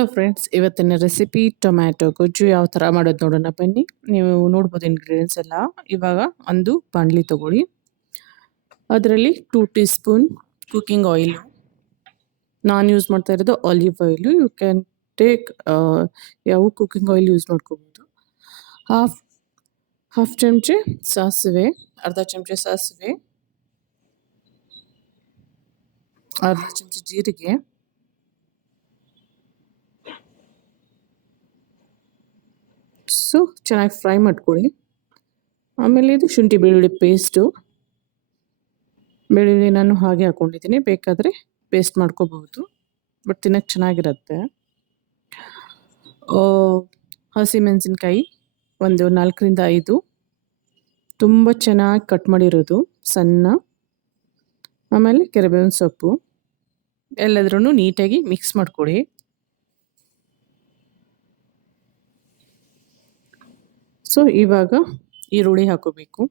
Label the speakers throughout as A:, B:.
A: Hello friends, ಇವತ್ತಿನ recipe tomato ಗೊಜ್ಜು ಯಾವ ಥರ ಮಾಡೋದು ನೋಡೋಣ ಬನ್ನಿ. ನೀವು ನೋಡ್ಬೋದು ಇಂಗ್ರೀಡಿಯೆಂಟ್ಸ್ ಎಲ್ಲ. ಇವಾಗ ಒಂದು ಬಾಣಲಿ ತಗೊಳ್ಳಿ. ಅದರಲ್ಲಿ two teaspoon cooking oil ನಾನು ಯೂಸ್ ಮಾಡ್ತಾ ಇರೋದು olive oil you can take ಯಾವ ಕುಕ್ಕಿಂಗ್ ಆಯಿಲ್ ಯೂಸ್ ಮಾಡ್ಕೋಬೋದು. ಹಾಫ್ ಹಾಫ್ ಚಮಚೆ ಸಾಸಿವೆ, ಅರ್ಧ ಚಮಚೆ ಸಾಸಿವೆ, ಅರ್ಧ ಚಮಚೆ ಜೀರಿಗೆ ಸೊ ಚೆನ್ನಾಗಿ ಫ್ರೈ ಮಾಡ್ಕೊಳ್ಳಿ ಆಮೇಲೆ ಇದು ಶುಂಠಿ ಬೆಳ್ಳುಳ್ಳಿ ಪೇಸ್ಟು. ಬೆಳ್ಳುಳ್ಳಿ ನಾನು ಹಾಗೆ ಹಾಕ್ಕೊಂಡಿದ್ದೀನಿ ಬೇಕಾದರೆ ಪೇಸ್ಟ್ ಮಾಡ್ಕೋಬಹುದು, ಬಟ್ ತಿನ್ನಕ್ಕೆ ಚೆನ್ನಾಗಿರುತ್ತೆ. ಹಸಿಮೆಣಸಿನ್ಕಾಯಿ, ಒಂದು ನಾಲ್ಕರಿಂದ ಐದು. ತುಂಬ ಚೆನ್ನಾಗಿ ಕಟ್ ಮಾಡಿರೋದು, ಸಣ್ಣ. ಆಮೇಲೆ ಕೆರೆಬೇವಿನ ಸೊಪ್ಪು. ಎಲ್ಲದ್ರೂ ನೀಟಾಗಿ ಮಿಕ್ಸ್ ಮಾಡ್ಕೊಳ್ಳಿ ಸೊ ಇವಾಗ ಈರುಳ್ಳಿ ಹಾಕೋಬೇಕು.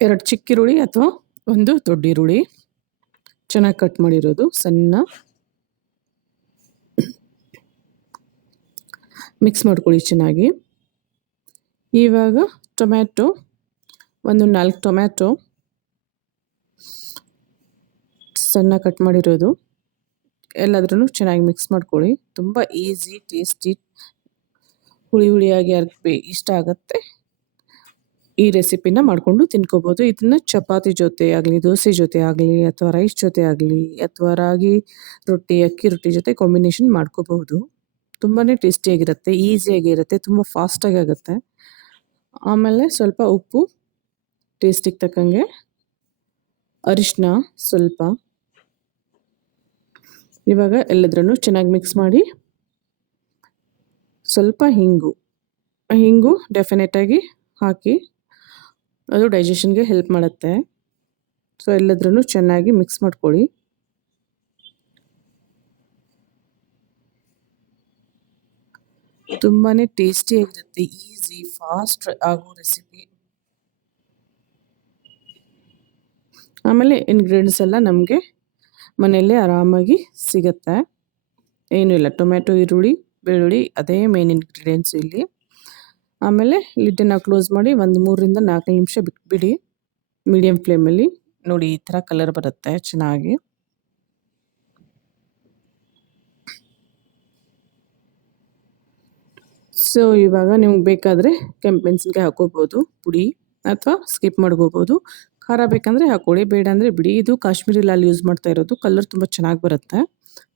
A: ಎರಡು ಚಿಕ್ಕ ಈರುಳ್ಳಿ ಅಥವಾ ಒಂದು ದೊಡ್ಡ ಈರುಳ್ಳಿ. ಚೆನ್ನಾಗಿ ಕಟ್ ಮಾಡಿರೋದು, ಸಣ್ಣ. ಮಿಕ್ಸ್ ಮಾಡ್ಕೊಳ್ಳಿ ಚೆನ್ನಾಗಿ. ಇವಾಗ ಟೊಮ್ಯಾಟೊ, ಒಂದು ನಾಲ್ಕು ಟೊಮ್ಯಾಟೊ. ಸಣ್ಣ ಕಟ್ ಮಾಡಿರೋದು. ಎಲ್ಲಾದ್ರೂ ಚೆನ್ನಾಗಿ ಮಿಕ್ಸ್ ಮಾಡ್ಕೊಳ್ಳಿ. ತುಂಬ ಈಸಿ ಟೇಸ್ಟಿ ಹುಳಿ ಹುಳಿಯಾಗಿ ಯಾರಿಗೆ ಇಷ್ಟ ಆಗುತ್ತೆ. ಈ ರೆಸಿಪಿನ ಮಾಡಿಕೊಂಡು ತಿನ್ಕೋಬೋದು. ಇದನ್ನು ಚಪಾತಿ ಜೊತೆ ಆಗಲಿ, ದೋಸೆ ಜೊತೆ ಆಗಲಿ, ಅಥವಾ ರೈಸ್ ಜೊತೆ ಆಗಲಿ, ಅಥವಾ ರಾಗಿ ರೊಟ್ಟಿ, ಅಕ್ಕಿ ರೊಟ್ಟಿ ಜೊತೆ ಕಾಂಬಿನೇಷನ್ ಮಾಡ್ಕೋಬಹುದು. ತುಂಬಾ ಟೇಸ್ಟಿಯಾಗಿರುತ್ತೆ ಈಸಿಯಾಗಿರುತ್ತೆ ತುಂಬ ಫಾಸ್ಟಾಗಿ ಆಗುತ್ತೆ. ಆಮೇಲೆ ಸ್ವಲ್ಪ ಉಪ್ಪು ಟೇಸ್ಟಿಗೆ ತಕ್ಕಂಗೆ ಅರಿಶಿನ ಸ್ವಲ್ಪ. ಇವಾಗ ಎಲ್ಲದ್ರೂ ಚೆನ್ನಾಗಿ ಮಿಕ್ಸ್ ಮಾಡಿ ಸ್ವಲ್ಪ ಹಿಂಗು. ಹಿಂಗು ಡೆಫಿನೆಟಾಗಿ ಹಾಕಿ ಅದು ಡೈಜೆಷನ್ಗೆ ಹೆಲ್ಪ್ ಮಾಡುತ್ತೆ. ಸೊ ಎಲ್ಲದ್ರೂ ಚೆನ್ನಾಗಿ ಮಿಕ್ಸ್ ಮಾಡ್ಕೊಳ್ಳಿ. ತುಂಬಾ ಟೇಸ್ಟಿಯಾಗಿರುತ್ತೆ ಈಸಿ ಫಾಸ್ಟ್ ಆಗೋ ರೆಸಿಪಿ ಆಮೇಲೆ ಇಂಗ್ರೀಡಿಯೆಂಟ್ಸ್ ಎಲ್ಲ ನಮಗೆ ಮನೆಯಲ್ಲೇ ಆರಾಮಾಗಿ ಸಿಗುತ್ತೆ. ಏನೂ ಇಲ್ಲ ಟೊಮ್ಯಾಟೊ ಈರುಳ್ಳಿ. ಬೆಳ್ಳುಳ್ಳಿ, ಅದೇ ಮೇನ್ ಇಂಗ್ರೀಡಿಯೆಂಟ್ಸ್ ಇಲ್ಲಿ. ಆಮೇಲೆ ಲಿಡ್ಡನ್ನು ಕ್ಲೋಸ್ ಮಾಡಿ ಒಂದು ಮೂರರಿಂದ ನಾಲ್ಕು ನಿಮಿಷ ಬಿಟ್ಬಿಡಿ ಮೀಡಿಯಂ ಫ್ಲೇಮಲ್ಲಿ ನೋಡಿ ಈ ಥರ ಕಲರ್ ಬರುತ್ತೆ ಚೆನ್ನಾಗಿ. ಸೊ ಇವಾಗ ನಿಮ್ಗೆ ಬೇಕಾದರೆ ಕೆಂಪು ಮೆಣಸಿನ್ಕಾಯಿ ಹಾಕೋಬೋದು ಪುಡಿ, ಅಥವಾ ಸ್ಕಿಪ್ ಮಾಡ್ಕೋಬೋದು. ಖಾರ ಬೇಕಂದರೆ ಹಾಕೊಳ್ಳಿ ಬೇಡ ಅಂದರೆ ಬಿಡಿ. ಇದು ಕಾಶ್ಮೀರಿ ಲಾಲ್ ಯೂಸ್ ಮಾಡ್ತಾ ಇರೋದು ಕಲರ್ ತುಂಬ ಚೆನ್ನಾಗಿ ಬರುತ್ತೆ.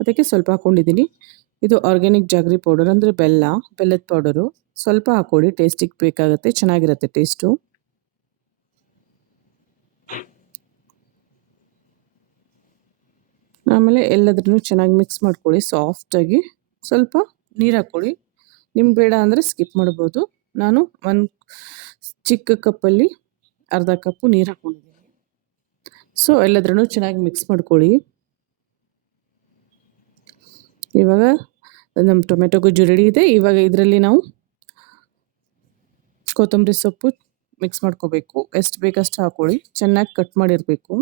A: ಅದಕ್ಕೆ ಸ್ವಲ್ಪ ಹಾಕ್ಕೊಂಡಿದ್ದೀನಿ. ಇದು ಆರ್ಗ್ಯಾನಿಕ್ ಜಾಗ್ರಿ ಪೌಡರ್ ಅಂದರೆ ಬೆಲ್ಲ, ಬೆಲ್ಲದ ಪೌಡರು ಸ್ವಲ್ಪ ಹಾಕೊಳ್ಳಿ ಟೇಸ್ಟಿಗೆ ಬೇಕಾಗುತ್ತೆ, ಚೆನ್ನಾಗಿರುತ್ತೆ ಟೇಸ್ಟು ಆಮೇಲೆ ಎಲ್ಲದ್ರೂ ಚೆನ್ನಾಗಿ ಮಿಕ್ಸ್ ಮಾಡ್ಕೊಳ್ಳಿ ಸಾಫ್ಟಾಗಿ ಸ್ವಲ್ಪ ನೀರು ಹಾಕ್ಕೊಳ್ಳಿ ನಿಮ್ಗೆ ಬೇಡ ಅಂದರೆ ಸ್ಕಿಪ್ ಮಾಡ್ಬೋದು. ನಾನು ಒಂದು ಚಿಕ್ಕ ಕಪ್ಪಲ್ಲಿ ಅರ್ಧ ಕಪ್ಪು ನೀರು ಹಾಕ್ಕೊಂಡಿದ್ದೀನಿ ಸೊ ಎಲ್ಲದ್ರೂ ಚೆನ್ನಾಗಿ ಮಿಕ್ಸ್ ಮಾಡ್ಕೊಳ್ಳಿ. ಇವಾಗ ನಮ್ಮ ಟೊಮೆಟೊ ಗೊಜ್ಜು ರೆಡಿ ಇದೆ. ಇವಾಗ ಇದರಲ್ಲಿ ನಾವು ಕೊತ್ತಂಬರಿ ಸೊಪ್ಪು ಮಿಕ್ಸ್ ಮಾಡ್ಕೋಬೇಕು. ಎಷ್ಟು ಬೇಕಷ್ಟು ಹಾಕೊಳ್ಳಿ. ಚೆನ್ನಾಗಿ ಕಟ್ ಮಾಡಿರಬೇಕು.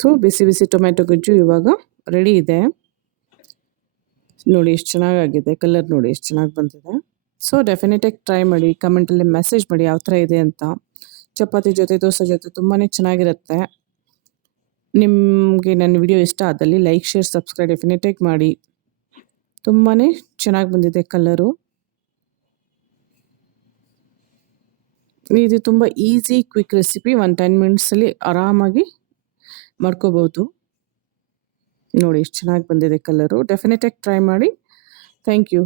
A: ಸೊ ಬಿಸಿ ಬಿಸಿ ಟೊಮೆಟೊ ಗೊಜ್ಜು ಇವಾಗ ರೆಡಿ ಇದೆ. ನೋಡಿ ಎಷ್ಟು ಚೆನ್ನಾಗಾಗಿದೆ ಕಲರ್ ನೋಡಿ ಎಷ್ಟು ಚೆನ್ನಾಗಿ ಬಂದಿದೆ. ಸೊ ಡೆಫಿನೆಟಾಗಿ ಟ್ರೈ ಮಾಡಿ ಕಮೆಂಟಲ್ಲಿ ಮೆಸೇಜ್ ಮಾಡಿ ಯಾವ ಥರ ಇದೆ ಅಂತ. ಚಪಾತಿ ಜೊತೆ, ದೋಸೆ ಜೊತೆ ತುಂಬಾ ಚೆನ್ನಾಗಿರುತ್ತೆ. ನಿಮಗೆ ನನ್ನ ವಿಡಿಯೋ ಇಷ್ಟ ಆದಲ್ಲಿ ಲೈಕ್, ಶೇರ್, ಸಬ್ಸ್ಕ್ರೈಬ್ ಡೆಫಿನೆಟಾಗಿ ಮಾಡಿ. ತುಂಬಾ ಚೆನ್ನಾಗಿ ಬಂದಿದೆ ಕಲರು. ಇದು ತುಂಬ ಈಸಿ ಕ್ವಿಕ್ ರೆಸಿಪಿ ಒಂದು ಟೆನ್ ಮಿನಿಟ್ಸಲ್ಲಿ ಆರಾಮಾಗಿ ಮಾಡ್ಕೋಬೋದು ನೋಡಿ, ಎಷ್ಟು ಚೆನ್ನಾಗಿ ಬಂದಿದೆ ಕಲರು. ಡೆಫಿನೆಟಾಗಿ ಟ್ರೈ ಮಾಡಿ. Thank you